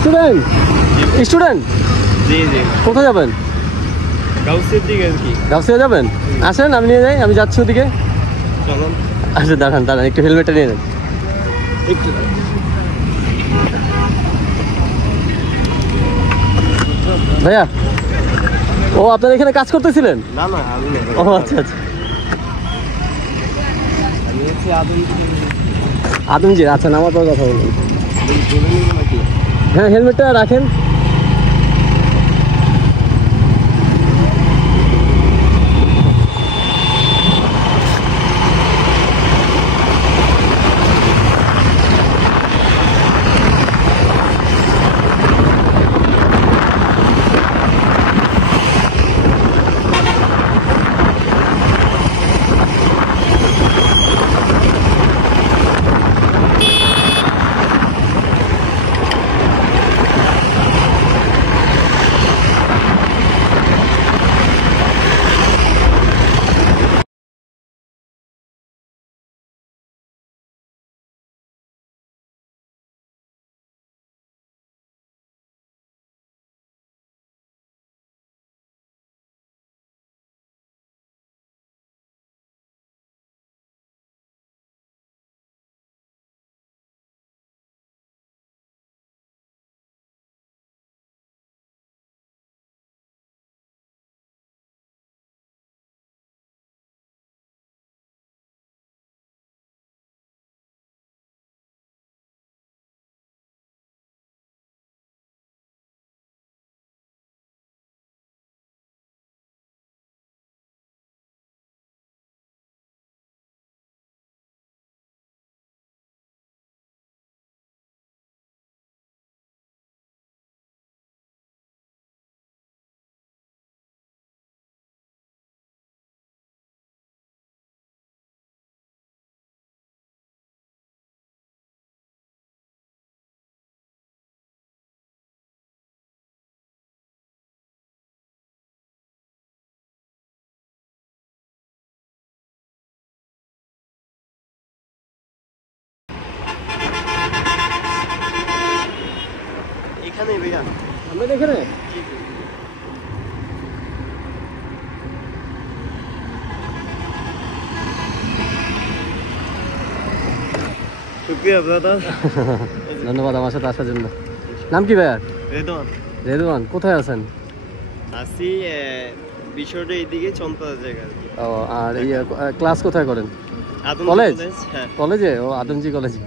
Student student জি জি কোথায় যাবেন? গাউসিয়ার দিকে আর কি। গাউসিয়া যাবেন? আসেন আমি নিয়ে যাই, আমি যাচ্ছি ওদিকে। চলুন। আচ্ছা দাঁড়ান দাঁড়ান, একটু হেলমেটটা নিয়ে নেন একটু। ভাইয়া, ও আপনারা এখানে কাজ করতেছিলেন? না না আমি না, ও আচ্ছা আচ্ছা, আমি হচ্ছে আদমজি। আচ্ছা নামার পর কথা বলুন। নাকি। হ্যাঁ হেলমেটটা রাখেন। এখানে ভাইয়া আমরা এখানে শুকরিয়া ব্রাদার। ধন্যবাদ আমার সাথে আসার জন্য। নাম কি ভাইয়ার? রেদওয়ান। রেদওয়ান, কোথায় আছেন? আসি বিষয়টা এইদিকে চন্তার জায়গা আর কি। ও, আর ক্লাস কোথায় করেন? আদমজি কলেজ? হ্যাঁ। কলেজে? ও আদমজি কলেজে।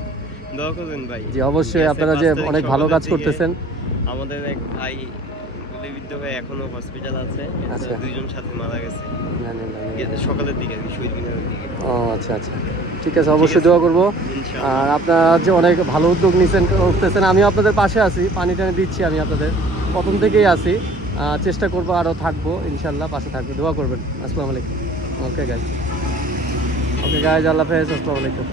দোয়া করবেন ভাই। জি অবশ্যই, আপনারা যে অনেক ভালো কাজ করতেছেন। আমাদের এক ভাই গুলিবিদ্ধ হয়ে এখনো হসপিটাল আছে। আচ্ছা। দুইজন সাথে মারা গেছে জানি না। সকালের দিকে আর কি, শহীদ মিনারের দিকে। ও আচ্ছা আচ্ছা, ঠিক আছে, অবশ্যই দোয়া করবো। ইনশাআল্লাহ। আর আপনারা যে অনেক ভালো উদ্যোগ নিচ্ছেন করতেছেন, আমিও আপনাদের পাশে আছি, পানি টানি দিচ্ছি, আমি আপনাদের প্রথম থেকেই আছি। চেষ্টা করবো, আরও থাকবো ইনশাল্লাহ, পাশে থাকবো, দোয়া করবেন। আসসালামু আলাইকুম। ওকে গাইজ, আল্লাহ হাফেজ, আসসালামু আলাইকুম।